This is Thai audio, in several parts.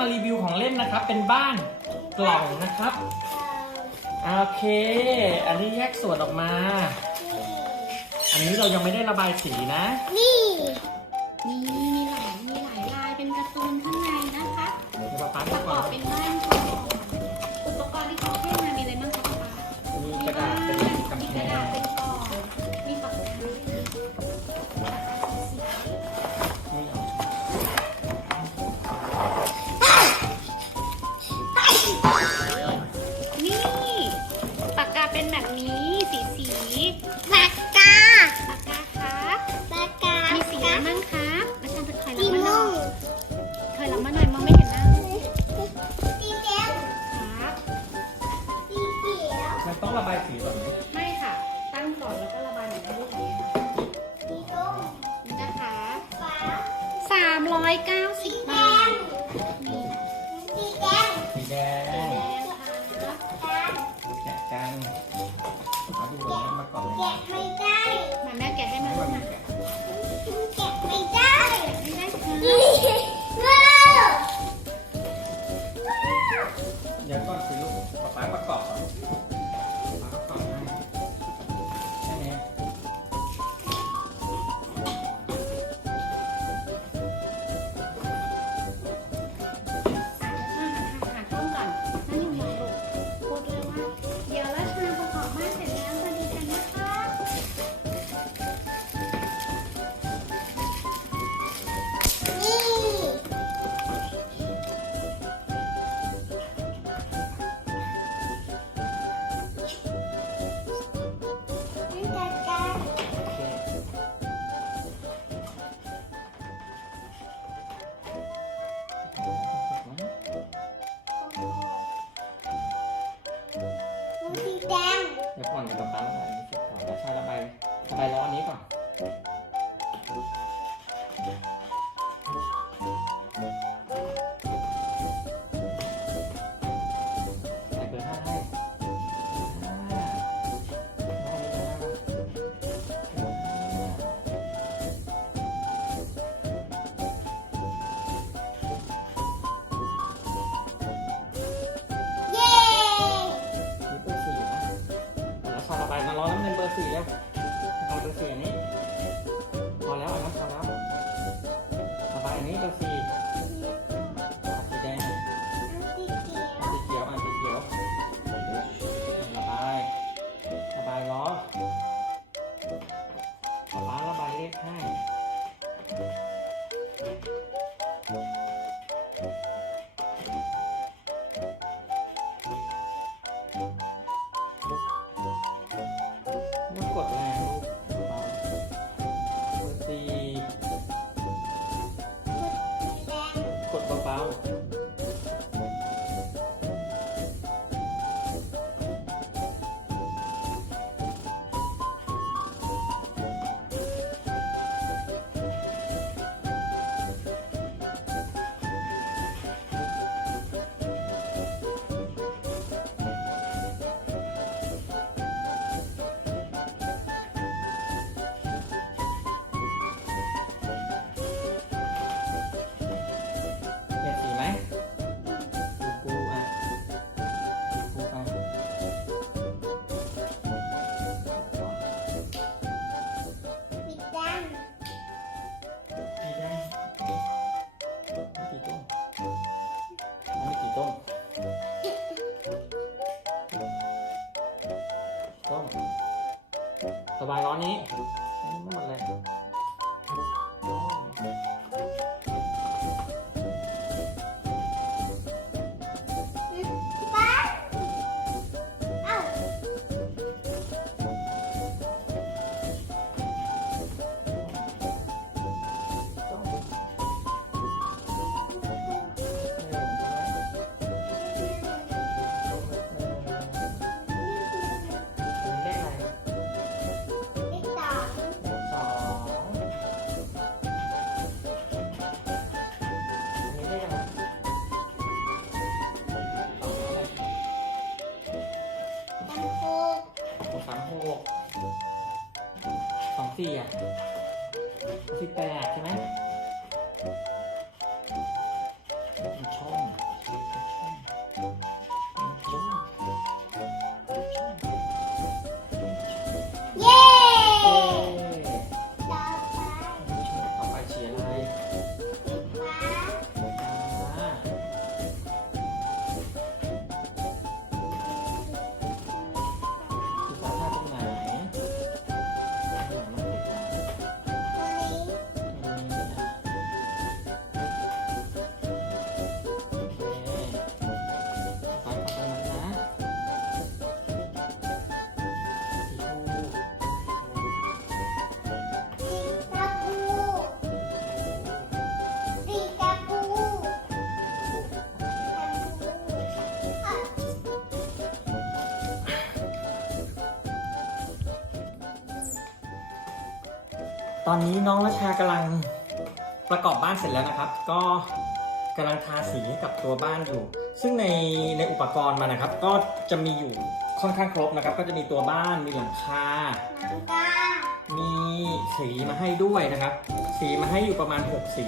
มารีวิวของเล่นนะครับ เป็นบ้านกล่องนะครับโอเค อันนี้แยกส่วนออกมา อันนี้เรายังไม่ได้ระบายสีนะ นี่มีมีหลายมีหลายลายเป็นการ์ตูนข้างในนะคะเดี๋ยวป๊าป๊าปดูระกก่ออนบเป็นบ้านก่อน มาหน่อยมองไม่เห็นหน้าสีแดงครับสีเขียวมันต้องระบายสีก่อนไหมไม่ค่ะ ตั้งก่อนแล้วก็ระบายเหมือนในรูปนี้สีส้มนี่นะคะฟ้าสามร้อยเก้าสิบบาทนี่สีแดงสีแดงงครับการแกะกันมาดูก่อนมาก่อนเลยแกะไม่ได้ อนเดี๋ยวป๊าป๊าระบายนี้เสร็จก่อนแล้วใช้ระบายระบายล้ออันนี้ก่อน สบายร้อนนี้นี่ไม่หมดเลย หกสองสี่อะสิบแปดใช่ไหม อนนี้น้องรัชากำลังประกอบบ้านเสร็จแล้วนะครับ ก็กำลังทาสีให้กับตัวบ้านอยู่ ซึ่งในในอุปกรณ์มันนะครับ ก็จะมีอยู่ค่อนข้างครบนะครับ ก็จะมีตัวบ้านมีหลังคา มีสีมาให้ด้วยนะครับ สีมาให้อยู่ประมาณ 6 สี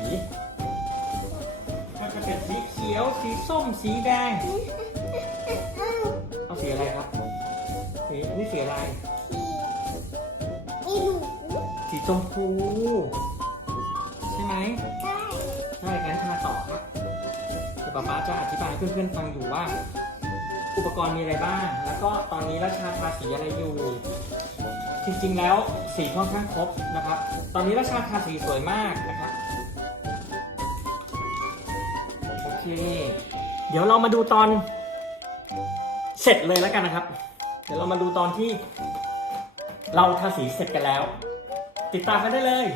ก็จะเป็นสีเขียว สีส้ม สีแดง เอาสีอะไรครับ สีอันนี้สีอะไร ชมพู ใช่ไหมใช่ใช่งั้นทาต่อครับเดี๋ยวป๊าป๊าจะอธิบายให้เพื่อนๆฟังอยู่ว่า อุปกรณ์มีอะไรบ้าง แล้วก็ตอนนี้ราชาทาสีอะไรอยู่ จริงๆแล้วสีค่อนข้างครบนะครับ ตอนนี้ราชาทาสีสวยมากนะครับโอเค เดี๋ยวเรามาดูตอนเสร็จเลยแล้วกันนะครับ เดี๋ยวเรามาดูตอนที่เราทาสีเสร็จกันแล้ว ติดตามกันได้เลย